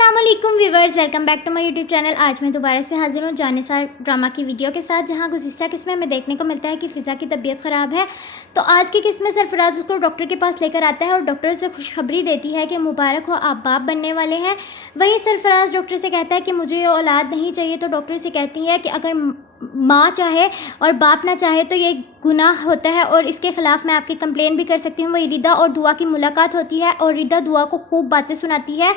अस्सलामुअलैकुम viewers, welcome back to my YouTube channel. आज मैं दोबारा से हाजिर हूँ जानिसार ड्रामा की वीडियो के साथ, जहाँ गुज़िश्ता किस्त में हमें देखने को मिलता है कि फ़िज़ा की तबीयत ख़राब है। तो आज की किस्त में सरफराज उसको डॉक्टर के पास लेकर आता है और डॉक्टर उसे खुशखबरी देती है कि मुबारक हो, आप बाप बनने वाले हैं। वहीं सरफराज डॉक्टर से कहता है कि मुझे ये औलाद नहीं चाहिए। तो डॉक्टर से कहती है कि अगर माँ चाहे और बाप ना चाहे तो ये गुनाह होता है और इसके ख़िलाफ़ मैं आपकी कंप्लेन भी कर सकती हूँ। वही रिदा और दुआ की मुलाकात होती है और रिदा दुआ को खूब बातें सुनाती है।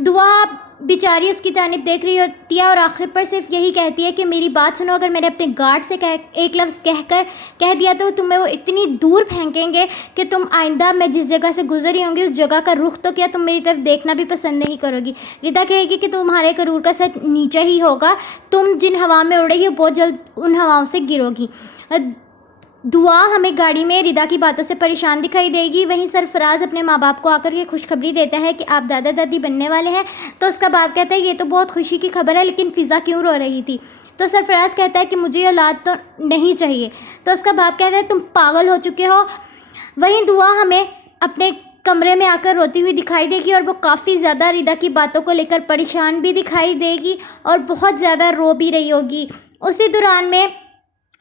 दुआ बेचारी उसकी जानिब देख रही होती है और आखिर पर सिर्फ यही कहती है कि मेरी बात सुनो, अगर मैंने अपने गार्ड से एक लफ्ज़ कह दिया तो तुम्हें वो इतनी दूर फेंकेंगे कि तुम आइंदा मैं जिस जगह से गुजरी होंगी उस जगह का रुख तो क्या, तुम मेरी तरफ देखना भी पसंद नहीं करोगी। रिदा कहेगी कि तुम्हारे करूर का सच नीचे ही होगा, तुम जिन हवा में उड़ रही हो बहुत जल्द उन हवाओं से गिरोगी। दुआ हमें गाड़ी में रिदा की बातों से परेशान दिखाई देगी। वहीं सरफराज अपने माँ बाप को आकर ये खुशखबरी देता है कि आप दादा दादी बनने वाले हैं। तो उसका बाप कहता है ये तो बहुत खुशी की खबर है, लेकिन फ़िज़ा क्यों रो रही थी। तो सरफराज कहता है कि मुझे ये औलाद तो नहीं चाहिए। तो उसका बाप कहता है तुम पागल हो चुके हो। वहीं दुआ हमें अपने कमरे में आकर रोती हुई दिखाई देगी और वो काफ़ी ज़्यादा रिदा की बातों को लेकर परेशान भी दिखाई देगी और बहुत ज़्यादा रो भी रही होगी। उसी दौरान में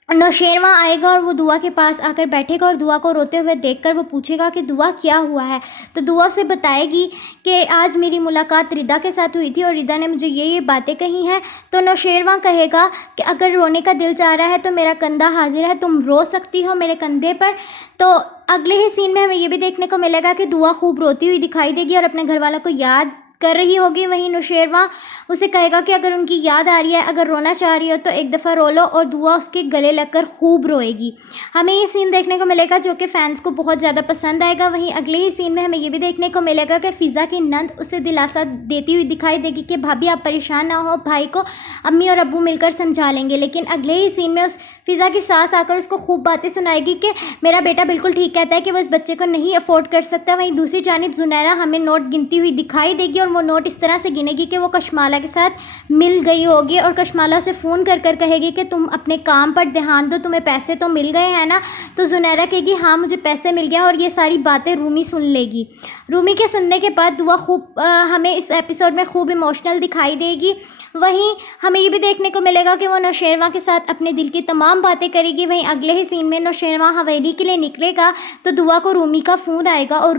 नौशेरवा आएगा और वो दुआ के पास आकर बैठेगा और दुआ को रोते हुए देखकर वो पूछेगा कि दुआ क्या हुआ है। तो दुआ से बताएगी कि आज मेरी मुलाकात रिदा के साथ हुई थी और रिदा ने मुझे ये बातें कही हैं। तो नौशेरवा कहेगा कि अगर रोने का दिल चाह रहा है तो मेरा कंधा हाजिर है, तुम रो सकती हो मेरे कंधे पर। तो अगले ही सीन में हमें ये भी देखने को मिलेगा कि दुआ खूब रोती हुई दिखाई देगी और अपने घर वालों को याद कर रही होगी। वहीं नौशेरवा उसे कहेगा कि अगर उनकी याद आ रही है, अगर रोना चाह रही हो तो एक दफ़ा रो लो, और दुआ उसके गले लगकर खूब रोएगी। हमें ये सीन देखने को मिलेगा जो कि फ़ैन्स को बहुत ज़्यादा पसंद आएगा। वहीं अगले ही सीन में हमें ये भी देखने को मिलेगा कि फ़िज़ा की नंद उसे दिलासा देती हुई दिखाई देगी कि भाभी आप परेशान ना हो, भाई को अम्मी और अब्बू मिलकर समझा लेंगे। लेकिन अगले ही सीन में उस फ़िज़ा की सास आकर उसको खूब बातें सुनाएगी कि मेरा बेटा बिल्कुल ठीक कहता है कि वो इस बच्चे को नहीं अफोर्ड कर सकता। वहीं दूसरी जानिब जुनैरा हमें नोट गिनती हुई दिखाई देगी और वो नोट इस तरह से गिनेगी कि वो कशमाला के साथ मिल गई होगी और कशमाला उसे फ़ोन कर कर कहेगी कि तुम अपने काम पर ध्यान दो, तुम्हें पैसे तो मिल गए हैं ना। तो जुनैरा कहेगी हाँ मुझे पैसे मिल गए, और ये सारी बातें रूमी सुन लेगी। रूमी के सुनने के बाद दुआ खूब हमें इस एपिसोड में खूब इमोशनल दिखाई देगी। वहीं हमें ये भी देखने को मिलेगा कि वो नौशेरवा के साथ अपने दिल की तमाम बातें करेगी। वहीं अगले ही सीन में नौशेरवा हवेली के लिए निकलेगा तो दुआ को रूमी का फ़ोन आएगा और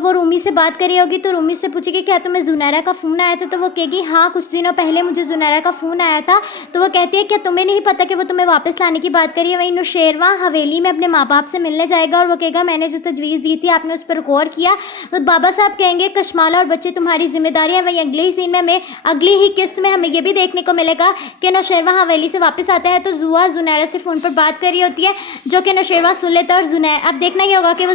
वो रूमी से बात करी होगी। तो रूमी से पूछेगी क्या तुम्हें जुनैरा का फ़ोन आया था। तो वो कहेगी हाँ कुछ दिनों पहले मुझे जुनैरा का फ़ोन आया था। तो वो कहती है क्या तुम्हें नहीं पता कि वो तुम्हें वापस लाने की बात करी है। वहीं नौशेरवा हवेली में अपने माँ बाप से मिलने जाएगा और वो कहेगा मैंने जो तजवीज़ दी थी आपने उस पर गौर किया। तो बाबा साहब कहेंगे कशमाला और बच्चे तुम्हारी जिम्मेदारी है। वहीं अगले ही सीन में हमें अगली ही किस्त में हमें ये भी देखने को मिलेगा कि नौशेरवा हवेली से वापस आता है तो जुआ जुनैरा से फ़ोन पर बात कर रही होती है, जो कि नौशेरवा सुन लेता है और जुनैरा अब देखना ही होगा कि वो